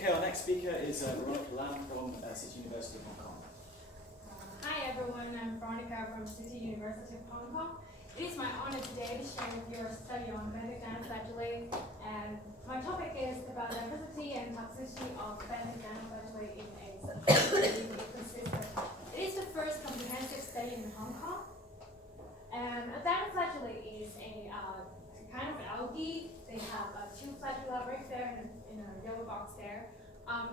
Okay, our next speaker is Veronica Lam from City University of Hong Kong. Hi everyone, I'm Veronica from City University of Hong Kong. It is my honor today to share with you a study on benthic dinoflagellate, and my topic is the biodiversity and toxicity of benthic dinoflagellate in a ecosystem. It is the first comprehensive study in Hong Kong, and a dinoflagellate is a kind of algae. They have two flagella right there in a yellow box there,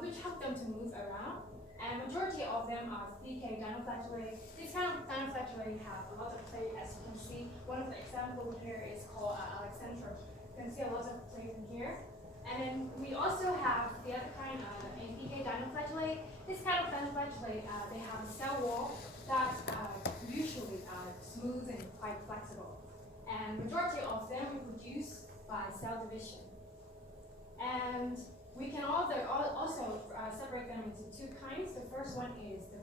which help them to move around. And majority of them are CK dinoflagellate. These kind of dinoflagellate have a lot of play, as you can see. One of the examples here is called Alexandra. You can see a lot of plays in here. And then we also have the other kind, APK dinoflagellate. This kind of dinoflagellate, they have a cell wall that usually smooth and quite flexible. And majority of them reproduce by cell division. And we can also separate them into two kinds. The first one is the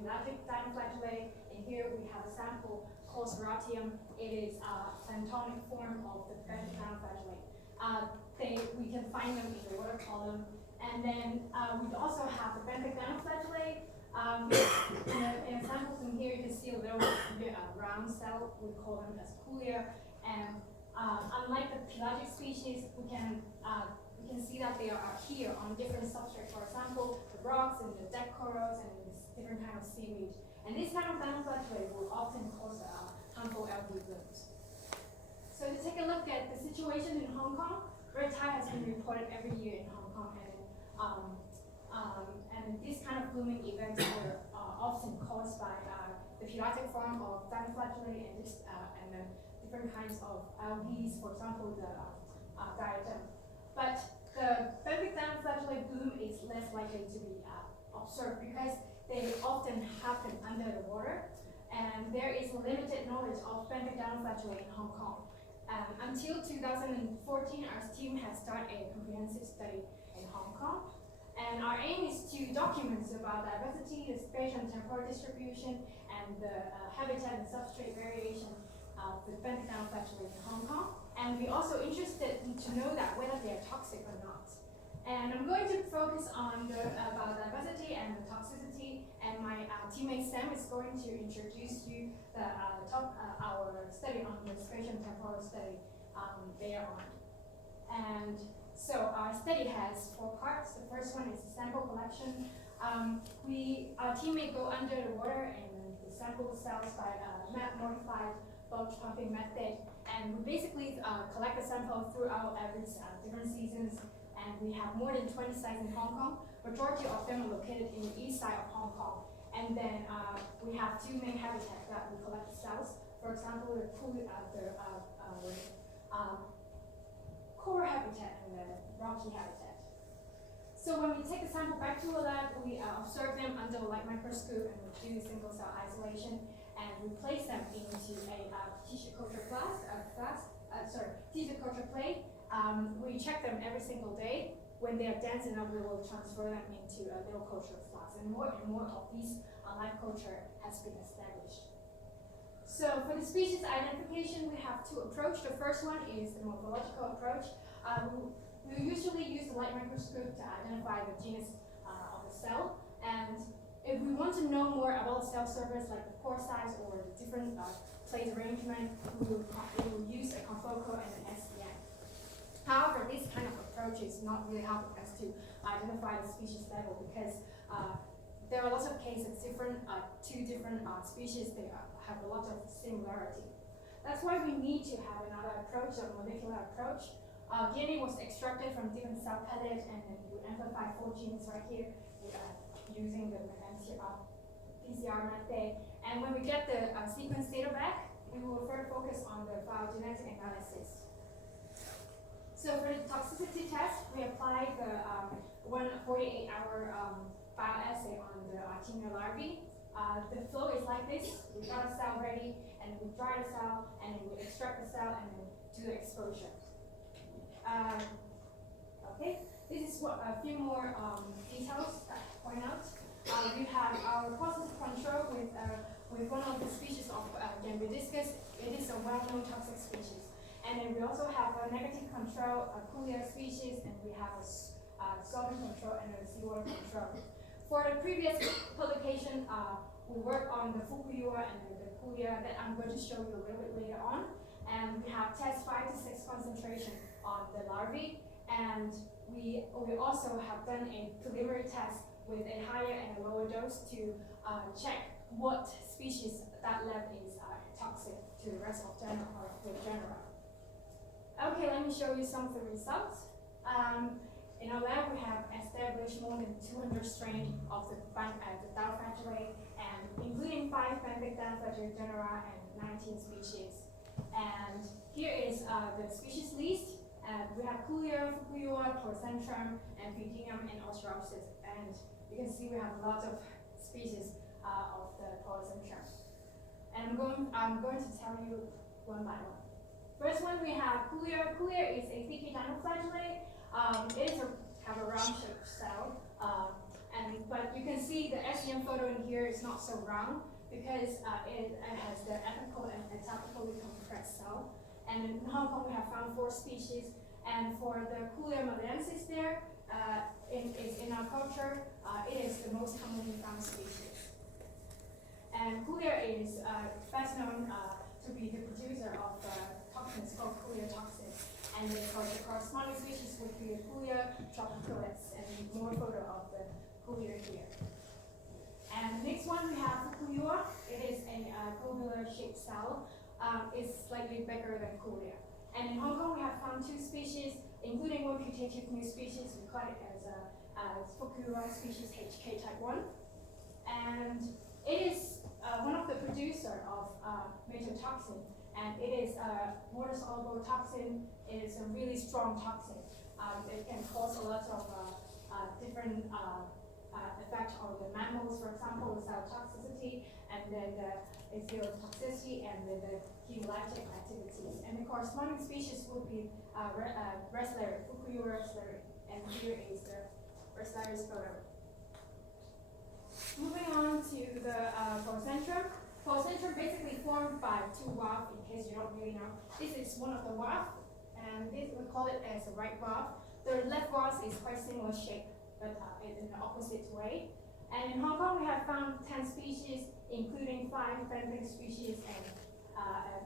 pelagic dinoflagellate, and here we have a sample called Serratium. It is a planktonic form of the benthic dinoflagellate. We can find them in the water column. And then we also have the benthic dinoflagellate. In the samples in here, you can see a little round cell. We call them as poolia. And unlike the pelagic species, we can see that they are here on different substrates. For example, the rocks and the dead corals and different kind of seaweed. And this kind of dinoflagellate will often cause harmful algae blooms. So to take a look at the situation in Hong Kong, red tide has been reported every year in Hong Kong, and these kind of blooming events are often caused by the pelagic form of dinoflagellate and then different kinds of algae, for example, the diadem. But the benthic dinoflagellate bloom is less likely to be observed because they often happen under the water, and there is limited knowledge of benthic dinoflagellate in Hong Kong. Until 2014, our team has started a comprehensive study in Hong Kong, and our aim is to document the biodiversity, the spatial and temporal distribution, and the habitat and substrate variation of the benthic dinoflagellate in Hong Kong. And we're also interested to know that whether they are toxic or not. And I'm going to focus on the biodiversity and the toxicity, and my teammate Sam is going to introduce you our study on the spatial and temporal study later on. And so our study has 4 parts. The first one is the sample collection. Our teammate go under the water and the sample cells by modified bulge pumping method. And we basically collect the sample throughout every different seasons, and we have more than 20 sites in Hong Kong. Majority of them are located in the east side of Hong Kong. And then we have 2 main habitats that we collect the cells. For example, the core habitat and the rocky habitat. So when we take the sample back to the lab, we observe them under a light microscope, and we do single cell isolation, and we place them into a tissue culture tissue culture plate. We check them every single day. When they are dense enough, we will transfer them into a little culture flask, and more of these live culture has been established. So for the species identification, we have 2 approaches. The first one is the morphological approach. We usually use the light microscope to identify the genus of the cell, and if we want to know more about the cell surface, like the pore size or the different plate arrangement, we will use a confocal and an SEM. However, this kind of approach is not really helping us to identify the species level because there are lots of cases, two different species, they have a lot of similarity. That's why we need to have another approach, a molecular approach. DNA was extracted from different cell pellets, and then you amplify 4 genes right here using the PCR method. And when we get the sequence data back, we will further focus on the phylogenetic analysis. So for the toxicity test, we applied the 48-hour bioassay on the Artemia larvae. The flow is like this. We got a cell ready, and we dry the cell, and then we extract the cell, and then do the exposure. Okay, this is a few more details that I point out. We have our process control with one of the species of Gambidiscus. It is a well-known toxic species. And then we also have a negative control, a cooler species, and we have a solvent control and the seawater control. For the previous publication, we worked on the Fukuyua and the Kuya that I'm going to show you a little bit later on. And we have test 5 to 6 concentration on the larvae. And we also have done a preliminary test with a higher and a lower dose to check what species that lab is toxic to the rest of genera or the genera. Okay, let me show you some of the results. In our lab, we have established more than 200 strains of the dinoflagellate, and including 5 benthic dinoflagellate genera and 19 species. And here is the species list. We have Kuya, Fukuyua, Porcentrum, Amphidinium, and Ostropsis. And you can see we have lots of species of the Porcentrum. And I'm going to tell you one by one. First one we have Kuya. Kuya is a sticky dinoflagellate. It have a round-shaped cell, but you can see the SEM photo in here is not so round because it has the apical and metapically compressed cell. And in Hong Kong, we have found 4 species. And for the Kuya malayensis there, in our culture, it is the most commonly found species. And Kuya is best known to be the producer of toxins called Kuya toxin. And the corresponding species would be the Kuya tropiculates, and more photo of the Kuya here. And the next one we have Fukuyua. It is a globular shaped cell. It's slightly bigger than Kuya. And in Hong Kong, we have found 2 species, including one putative new species. We call it as Fukuyua species HK type 1. And it is one of the producers of major toxin. And it is a water-soluble toxin. It is a really strong toxin. It can cause a lot of different effects on the mammals, for example, the cell toxicity, and then the toxicity, and then the hemolytic activities. And the corresponding species would be Reslary, Fukuyua Reslary. And here is the Reslary's photo. Moving on to the Porcentrum. Porcentrum basically formed by 2 valves, in case you don't really know. This is one of the valves, and this we call it as a right valve. The left valve is quite similar shape, but in the opposite way. And in Hong Kong, we have found 10 species, including 5 benthic species, and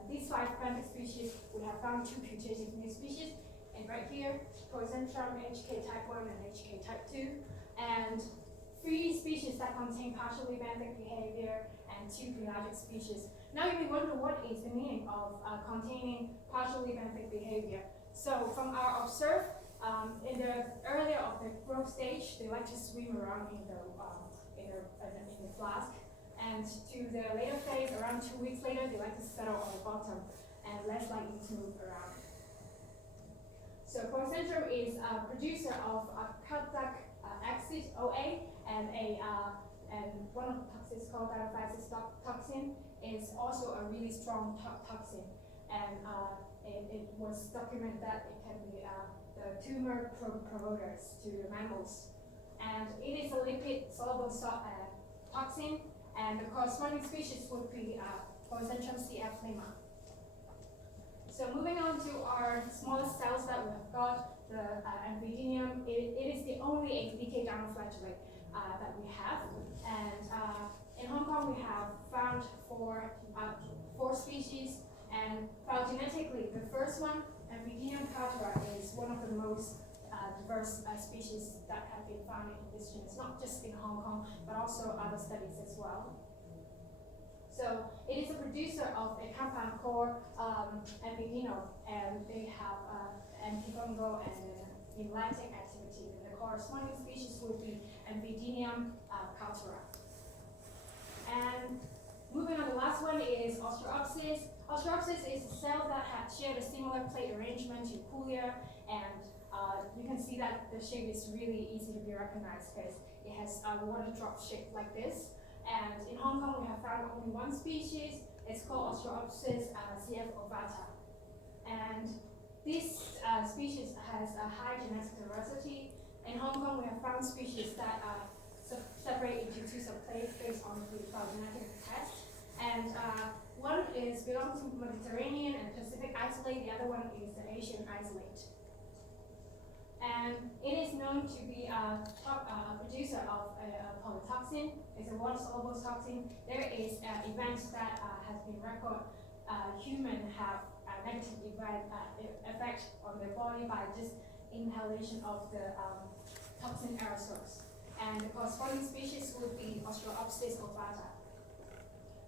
these 5 benthic species, we have found 2 putative new species. And right here, Porcentrum HK type 1 and HK type 2, and 3 species that contain partially benthic behavior, and 2 pelagic species. Now you may wonder what is the meaning of containing partially benthic behavior. So from our observe, in the earlier of the growth stage, they like to swim around in the flask, and to the later phase, around 2 weeks later, they like to settle on the bottom and less likely to move around. So Porcentrum is a producer of calcic acid OA, and one of the toxins called dinoflagellate toxin is also a really strong toxin, and it was documented that it can be the tumor promoters to the mammals, and it is a lipid soluble toxin, and the corresponding species would be Porcentrum CF lima. So moving on to our smallest cells that we have got, the Amphidinium. It is the only HDK dinoflagellate that we have, and in Hong Kong we have found 4 species, and phylogenetically the first one, Amphidinium cultura, is one of the most diverse species that have been found in this genus, not just in Hong Kong, but also other studies as well. So it is a producer of a compound called Amphidinol, and they have antifungal and hemolytic activity. And the corresponding species would be Amphidinium cultura. And moving on, the last one is Ostropsis. Ostropsis is a cell that had shared a similar plate arrangement to Kuya, and you can see that the shape is really easy to be recognized because it has a water drop shape like this. And in Hong Kong, we have found only 1 species. It's called Ostropsis CF ovata. And this species has a high genetic diversity. In Hong Kong, we have found species that separate into 2 subclades based on the phylogenetic test. And one is belongs to Mediterranean and Pacific isolate. The other one is the Asian isolate. And it is known to be a producer of a polytoxin. It's a water-soluble toxin. There is events that has been recorded. Humans have a negative effect on their body by just inhalation of the toxin aerosols. And the corresponding species would be Australopsis ovata.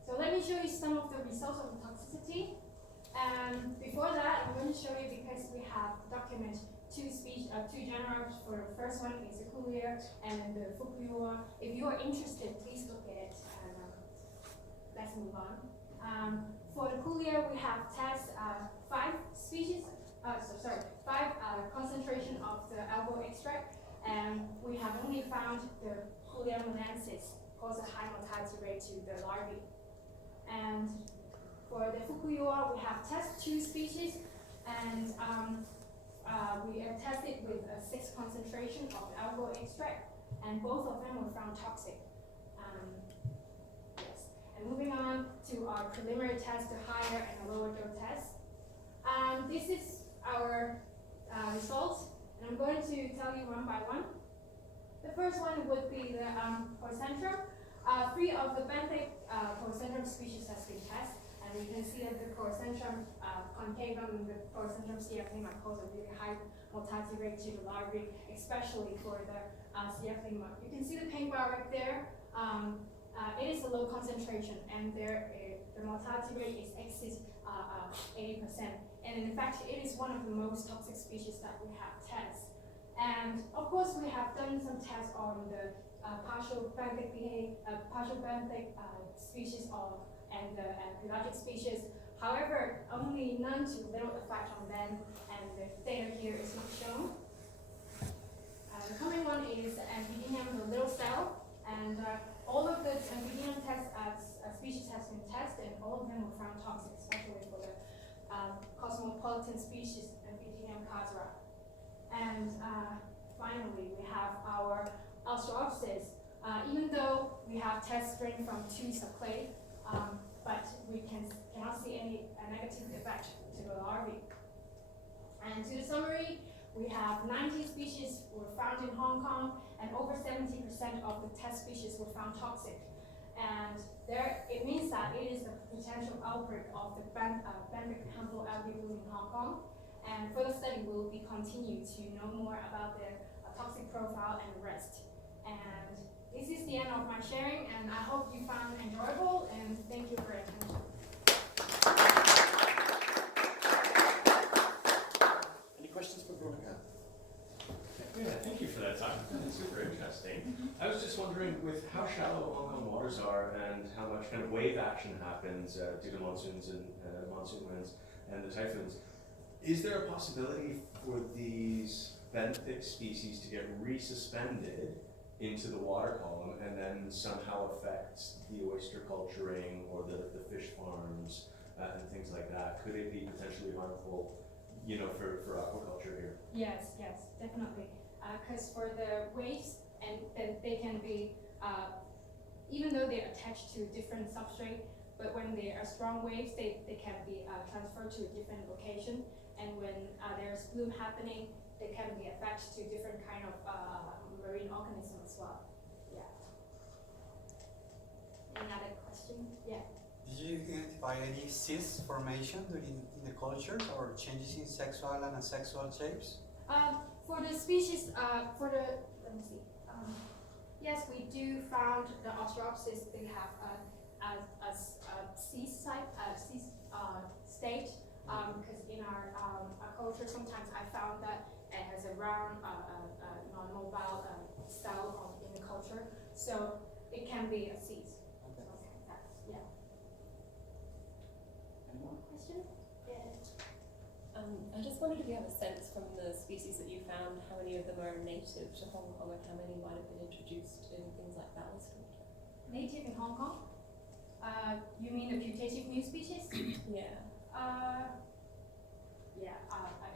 So let me show you some of the results of the toxicity. Before that, I'm going to show you, because we have documented two genera. For the first one is the Coulier and then the Fukuiwa. If you are interested, please look at it, and let's move on. For the Coulier, we have tested five concentration of the algal extract, and we have only found the Coulier melanensis cause a high mortality rate to the larvae. And for the Fukuiwa, we have tested two species, and we tested with a 6 concentration of the algal extract, and both of them were found toxic. Yes. And moving on to our preliminary test, the higher and the lower dose test. This is our results, and I'm going to tell you one by one. The first one would be the Porcentrum. 3 of the benthic Porcentrum species has been tested. And you can see that the Porcentrum concavum and the Porcentrum CF lima cause a really high mortality rate to the larvae, especially for the CF lima. You can see the pink bar right there. It is a low concentration, and the mortality rate is exceeds 80%. And in fact, it is one of the most toxic species that we have tested. And of course, we have done some tests on the partial benthic species and the pelagic species. However, only none to little effect on them, and the data here is not shown. The coming one is the Amphibium, the little cell, and all of the Amphibium species has been tested, and all of them were found toxic, especially for the cosmopolitan species Amphibium casera. And finally, we have our Australopsis. Even though we have test strain from 2 subclade, but we cannot see any negative effect to the larvae. And to the summary, we have 90 species were found in Hong Kong, and over 70% of the test species were found toxic. And it means that it is the potential outbreak of the benthic harmful algae bloom in Hong Kong. And further study will be continued to know more about the toxic profile and the rest. And this is the end of my sharing, and I hope you found it enjoyable, and thank you for your attention. Any questions for Veronica? Yeah, thank you for that talk. It's super interesting. I was just wondering, with how shallow Hong Kong waters are and how much kind of wave action happens due to monsoons and monsoon winds and the typhoons, is there a possibility for these benthic species to get resuspended into the water column and then somehow affect the oyster culturing or the fish farms and things like that? Could it be potentially harmful, for aquaculture here? Yes, definitely. Because for the waves, and they can be, even though they're attached to different substrate, but when they are strong waves, they can be transferred to a different location. And when there's bloom happening, they can be affected to different kind of marine organisms as well. Yeah. Any other question? Yeah. Did you identify any cyst formation in the cultures, or changes in sexual and asexual shapes? For the species, let me see. Yes, we do found the Australopsis. They have a cyst type, state. Because in our culture, sometimes I found that it has a round, non-mobile cell in the culture, so it can be a cyst. Okay. Yeah. Any more questions? Yeah. I just wondered if you have a sense from the species that you found, how many of them are native to Hong Kong and how many might have been introduced in things like ballast water? Native in Hong Kong? You mean the putative new species? Yeah.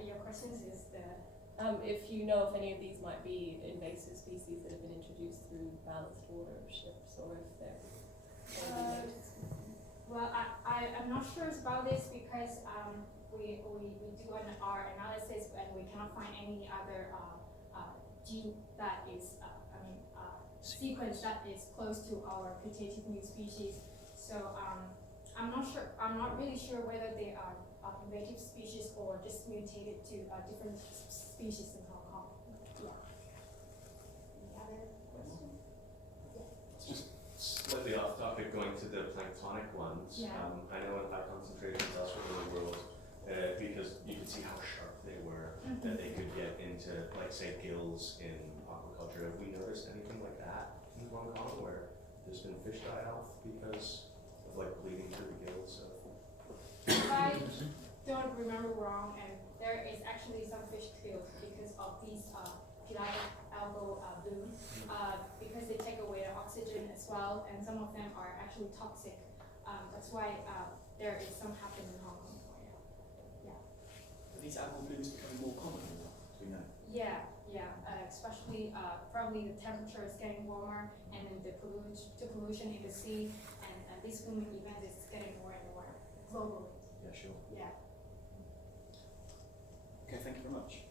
Your question is the... If you know if any of these might be invasive species that have been introduced through ballast water ships, or if they're native species. Well, I'm not sure about this because we do our analysis and we cannot find any other gene that is, sequence that is close to our putative new species. So I'm not really sure whether they are invasive species or just mutated to different species in Hong Kong. Yeah. Any other questions? Just slightly off topic, going to the planktonic ones. Yeah. I know in high concentrations elsewhere in the world, because you can see how sharp they were, that they could get into, like, say, gills in aquaculture. Have we noticed anything like that in Hong Kong, where there's been fish die-off because of, like, bleeding through the gills? If I don't remember wrong, and there is actually some fish killed because of these pelagic algal bloom, because they take away the oxygen as well, and some of them are actually toxic. That's why there is some happening in Hong Kong. Are these algal blooms becoming more common, do we know? Yeah, especially probably the temperature is getting warmer, and then the pollution in the sea, and this blooming event is getting more and more globally. Yeah, sure. Yeah. Okay, thank you very much.